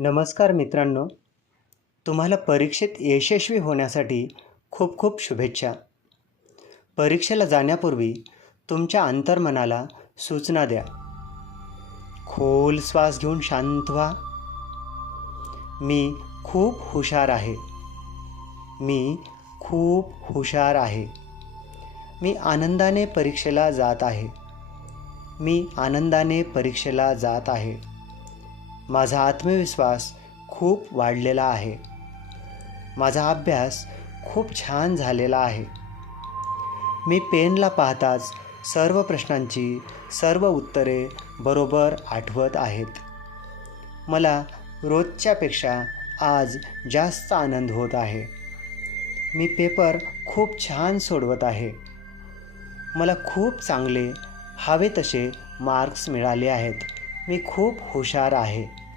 नमस्कार मित्रांनो, तुम्हाला परीक्षेत यशस्वी होण्यासाठी खूप खूप शुभेच्छा. परीक्षेला जाण्यापूर्वी तुमच्या अंतर्मनाला सूचना द्या. खोल श्वास घेऊन शांत व्हा. मी खूप हुशार आहे. मी खूप हुशार आहे. मी आनंदाने परीक्षेला जात आहे. मी आनंदाने परीक्षेला जात आहे. माझा आत्मविश्वास खूप वाढलेला आहे. माझा अभ्यास खूप छान झालेला आहे. मी पेनला पाहताच सर्व प्रश्नांची सर्व उत्तरे बरोबर आठवत आहेत. मला रोजच्यापेक्षा आज जास्त आनंद होत आहे. मी पेपर खूप छान सोडवत आहे. मला खूप चांगले हवे तसे मार्क्स मिळाले आहेत. मी खूप हुशार आहे.